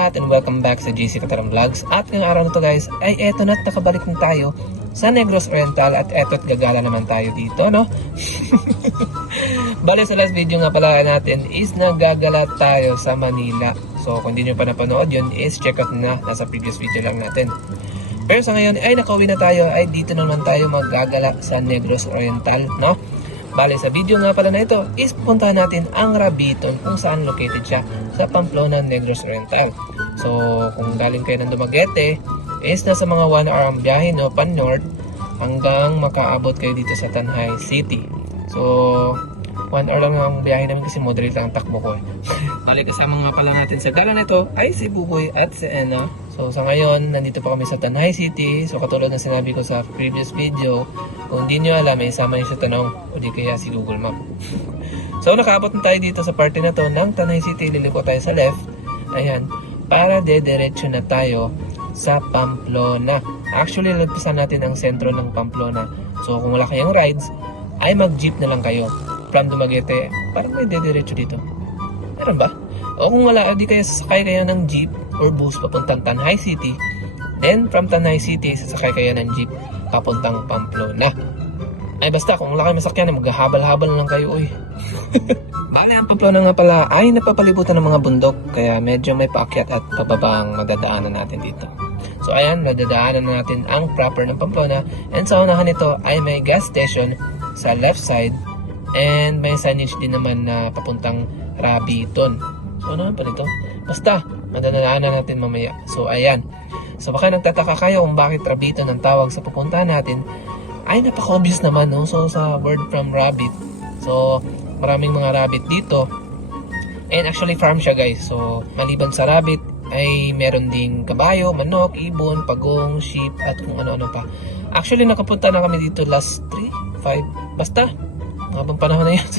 lahat and welcome back sa GC Katarang Vlogs. At ngayong araw na to guys, ay eto na't nakabalik na tayo sa Negros Oriental at eto't gagala naman tayo dito, no? Bale sa last video nga pala natin is nagagala tayo sa Manila. So kung hindi nyo pa napanood yun is check out na, nasa previous video lang natin. Pero sa ngayon ay nakauwi na tayo, ay dito naman tayo maggagala sa Negros Oriental, no? Bale sa video nga pala na ito is pupuntahan natin ang Rabiton kung saan located siya sa Pamplona, Negros Oriental. So kung galing kayo ng Dumaguete is nasa mga 1 hour ang biyahe, no, pan north hanggang makaabot kayo dito sa Tanay City. So 1 hour lang ang biyahe namin kasi moderate lang ang takbo ko. Bale kasama nga pala natin sa gala nito ay si Buboy at si Ena. So sa ngayon nandito pa kami sa Tanay City. So katulad ng sinabi ko sa previous video, kung hindi nyo alam, may isama nyo sa tanong o di kaya si Google Map. So nakaabot na tayo dito sa parte na to ng Tanay City. Liliko tayo sa left. Ayan. Para dediretso na tayo sa Pamplona. Actually, lalagpasan natin ang sentro ng Pamplona. So kung wala kayong rides, ay mag-jeep na lang kayo. From Dumaguete, parang may dediretso dito. Meron ba? O kung wala, di kaya sasakay kayo ng jeep or bus papuntang Tanay City. Then from Tanay City, sasakay kayo ng jeep papuntang Pamplona. Ay basta, kung wala kayo masakyan, maghahabal-habal lang kayo, uy. Bale, ang Pamplona nga pala ay napapalibutan ng mga bundok, kaya medyo may paakyat at pababa ang madadaanan natin dito. So ayan, madadaanan na natin ang proper ng Pamplona, and sa unahan nito ay may gas station sa left side, and may signage din naman na papuntang Rabiton. So ano pa nito? Basta, madadaanan natin mamaya. So ayan. So baka nagtataka kayo kung bakit Rabiton ang tawag sa pupuntahan natin. Ay napaka-obvious naman, no? So sa word from rabbit. So maraming mga rabbit dito. And actually farm siya guys. So maliban sa rabbit ay meron ding kabayo, manok, ibon, pagong, sheep at kung ano-ano pa. Actually nakapunta na kami dito last 3, 5, basta habang panahon na yun.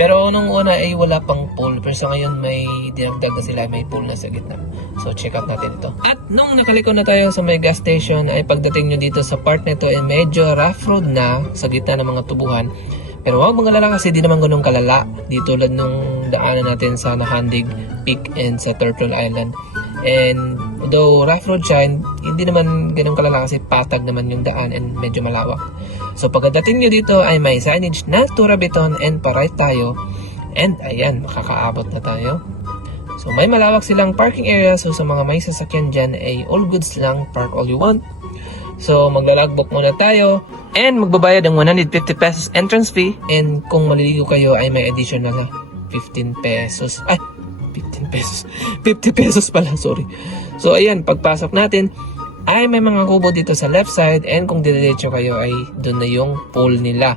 Pero nung una ay wala pang pool. Pero sa ngayon may dinagdag na sila, may pool na sa gitna. So check out natin ito. At nung nakaliko na tayo sa may gas station ay pagdating nyo dito sa part nito ay medyo rough road na sa gitna ng mga tubuhan. Pero huwag mangalala kasi di naman ganun kalala. Di tulad nung daanan natin sa Nahandig Peak and sa Turtle Island. And though rough road siya, hindi naman ganun kalala kasi patag naman yung daan and medyo malawak. So pagdating nyo dito ay may signage na to Rabiton and pa-right tayo. And ayan, makakaabot na tayo. So may malawak silang parking area. So sa mga may sasakyan dyan ay all goods lang, park all you want. So maglalagbook muna tayo. And magbabayad ng 150 pesos entrance fee. And kung maliligo kayo ay may additional na 15 pesos. Ay, 15 pesos. 50 pesos pala, sorry. So ayan, pagpasok natin ay may mga kubo dito sa left side, and kung diretso kayo ay doon na yung pool nila.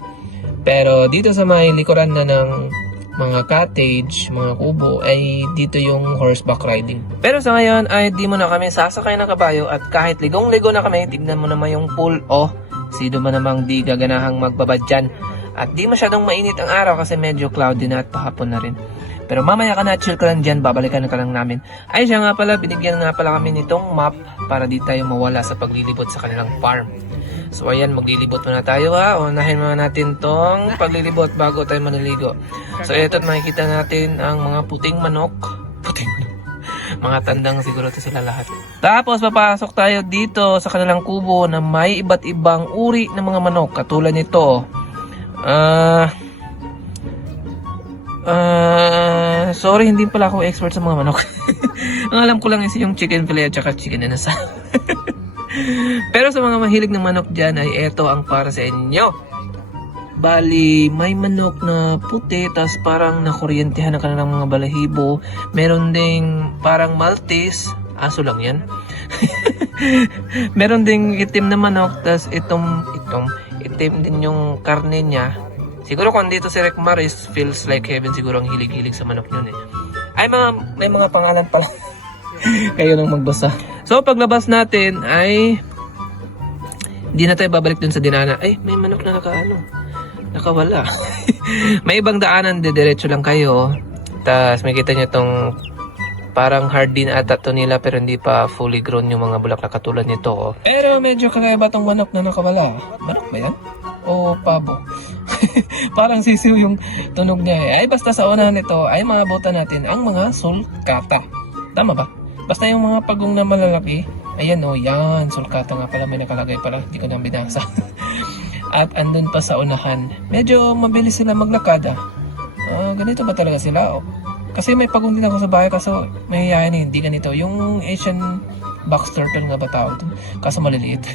Pero dito sa may likuran na ng mga cottage, mga kubo, ay dito yung horseback riding. Pero sa ngayon ay di mo na kami sasakay ng kabayo, at kahit ligong-ligo na kami, tignan mo naman yung pool. Oh, sino man namang di gaganahang magbabad dyan. At di masyadong mainit ang araw kasi medyo cloudy na at pahapon na rin. Pero mamaya ka na, chill ka lang dyan, babalikan ka lang namin. Ay siya nga pala, binigyan nga pala kami nitong map para di tayo mawala sa paglilibot sa kanilang farm. So ayan, maglilibot muna tayo ha. Unahin muna natin tong paglilibot bago tayo maniligo. So ito, makikita natin ang mga puting manok. Puting manok. Mga tandang siguro to sila lahat. Tapos papasok tayo dito sa kanilang kubo na may iba't ibang uri ng mga manok. Katulad nito. Sorry, hindi pala ako expert sa mga manok. Ang alam ko lang is yung chicken fillet at saka chicken inasal. Pero sa mga mahilig ng manok dyan ay eto ang para sa inyo. Bali, may manok na puti, tas parang nakuryentehan ng kanilang mga balahibo. Meron ding parang Maltese, aso lang yan. Meron ding itim na manok, tas itim din yung karne niya. Siguro kung dito si Rick Maris, feels like heaven, siguro ang hilig-hilig sa manok yun eh. Ay, may mga pangalan pala. Kayo nang magbasa. So paglabas natin ay hindi na tayo babalik dun sa dinana. Ay, may manok na nakawala. May ibang daanan, diretso lang kayo. Tapos may kita nyo itong parang hard din ata to nila, pero hindi pa fully grown yung mga bulaklak katulad nito. Oh. Pero medyo kakaiba tong manok na nakawala. Manok ba yan? O pabo? Parang sisiw yung tunog niya eh. Ay basta sa unahan nito ay maabutan natin ang mga sulcata. Tama ba? Basta yung mga pagong na malalaki, ayan o, yan. Sulcata nga pala, may nakalagay pala. Hindi ko na binasa. At andun pa sa unahan. Medyo mabilis sila maglakad ah. Ganito ba talaga sila? Kasi may pagong din ako sa bahay kaso may hiyayan hindi ganito. Yung Asian box turtle nga ba tawag ito? Kaso maliliit.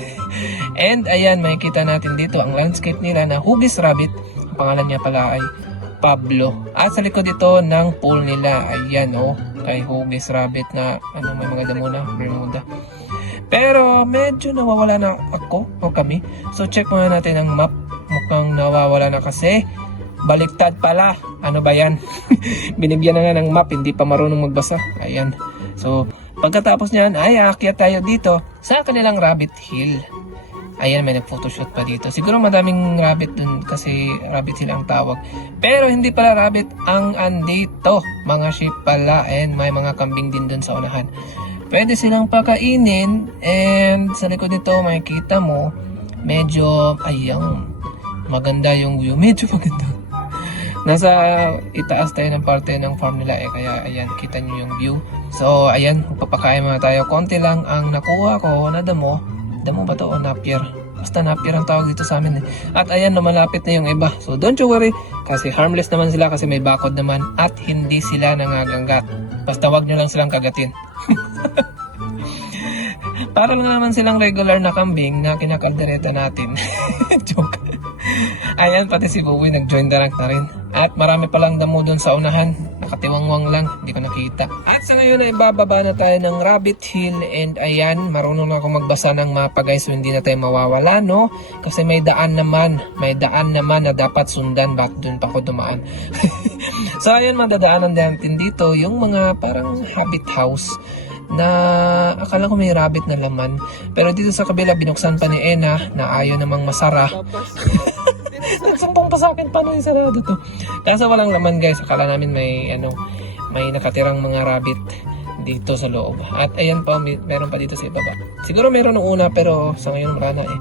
And ayan, makikita natin dito ang landscape nila na Huggies Rabbit. Ang pangalan niya pala ay Pablo. At sa likod ito ng pool nila. Ayan o, kay Huggies Rabbit na may mga damo na Bermuda. Pero medyo nawawala na ako o kami. So check muna natin ang map. Mukhang nawawala na kasi baliktad pala. Ano ba yan? Binigyan na nga ng map, hindi pa marunong magbasa. Ayan. So pagkatapos niyan ay aakyat tayo dito sa kanilang Rabbit Hill. Ayan, may nag-photoshoot pa dito. Siguro madaming rabbit dun kasi Rabbit Hill ang tawag. Pero hindi pala rabbit ang andito. Mga sheep pala and may mga kambing din dun sa unahan. Pwede silang pakainin and sa likod nito makikita mo medyo ayang maganda yung view. Medyo maganda. Nasa itaas tayo ng parte ng farm nila kaya ayan, kita nyo yung view. So ayan, papakain muna tayo. Konti lang ang nakuha ko na damo. Damo ba to o napier? Basta napier ang tawag dito sa amin. At ayan, lumalapit na yung iba. So don't you worry kasi harmless naman sila kasi may bakod naman at hindi sila nangaganggat. Basta wag nyo lang silang kagatin. Para lang naman silang regular na kambing na kinakaldereta natin. Joke. Ayan, pati si Bowie nag-join direct na rin. At marami palang damo doon sa unahan. Nakatiwangwang lang, hindi ko nakita. At sa ngayon ay bababa na tayo ng Rabbit Hill. And ayan, marunong na ako magbasa ng mapa guys. So hindi na tayo mawawala, no? Kasi may daan naman na dapat sundan. Bakit doon pa ako dumaan? So ayun, madadaanan natin dito yung mga parang habit house na akala ko may rabbit na laman. Pero dito sa kabila, binuksan pa ni Ena na ayaw namang masara. Nagsumpong pa sa akin, paano yung sarado to? Kaso walang laman guys, akala namin may nakatirang mga rabbit dito sa loob. At ayan pa, meron pa dito sa ibaba. Siguro meron nung una pero sa ngayon wala na eh.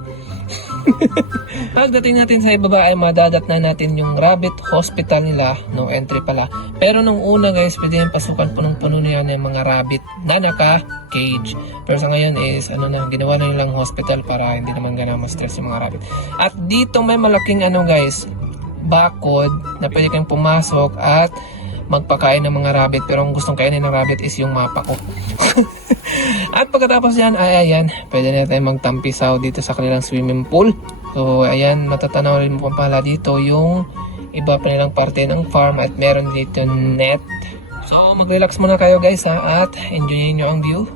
Pagdating natin sa ibaba ay madadat na natin yung rabbit hospital nila. No entry pala. Pero nung una guys, pwede yung pasukan punong-puno na yan yung mga rabbit na naka-cage. Pero sa ngayon is ginawa na nilang hospital para hindi naman gana ma-stress yung mga rabbit. At dito may malaking guys, bakod na pwede kang pumasok at magpakain ng mga rabbit. Pero ang gustong kainin ng rabbit is yung mapa ko. At pagkatapos yan ay ayan, pwede na tayo magtampisaw dito sa kanilang swimming pool. So ayan, matatanaw rin mo pala dito yung iba pa nilang parte ng farm at meron dito net. So mag-relax muna kayo guys at enjoyin nyo ang view.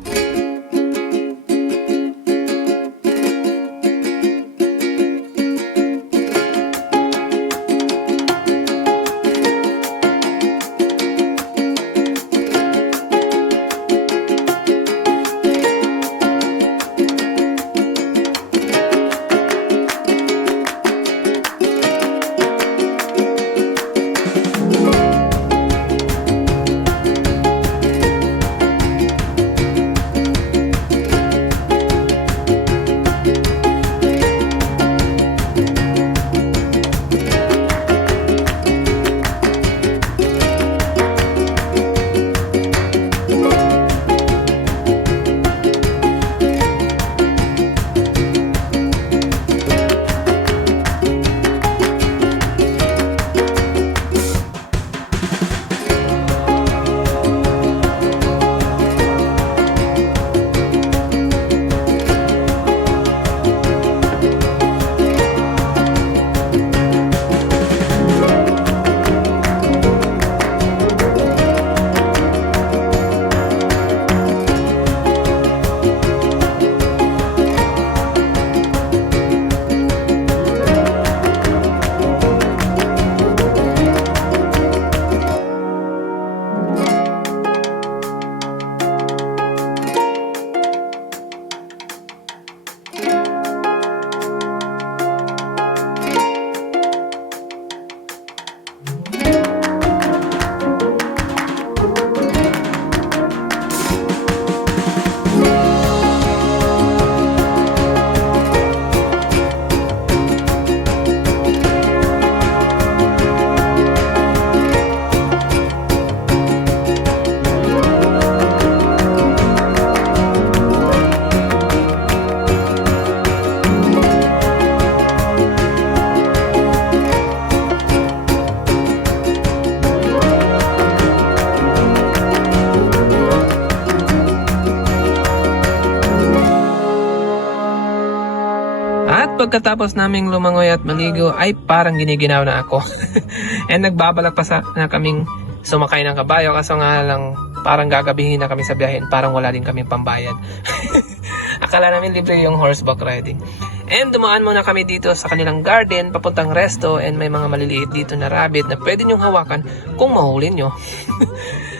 pagkatapos naming lumangoy at maligo ay parang giniginaw na ako. And nagbabalak pa na kaming sumakay ng kabayo, kaso nga lang parang gagabihin na kami sa biyahe, parang wala din kaming pambayad. Akala namin libre yung horseback riding. And dumaan muna kami dito sa kanilang garden papuntang resto, and may mga maliliit dito na rabbit na pwede nyong hawakan kung mahuli nyo.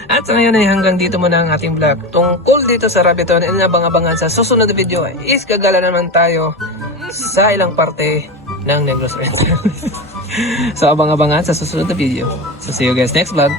At sa ngayon ay hanggang dito muna ang ating vlog tungkol dito sa rabbiton, and abang-abangan sa susunod na video is gagala naman tayo sa ilang parte ng Negros Oriental. So abang-abangan sa susunod na video. So see you guys next vlog.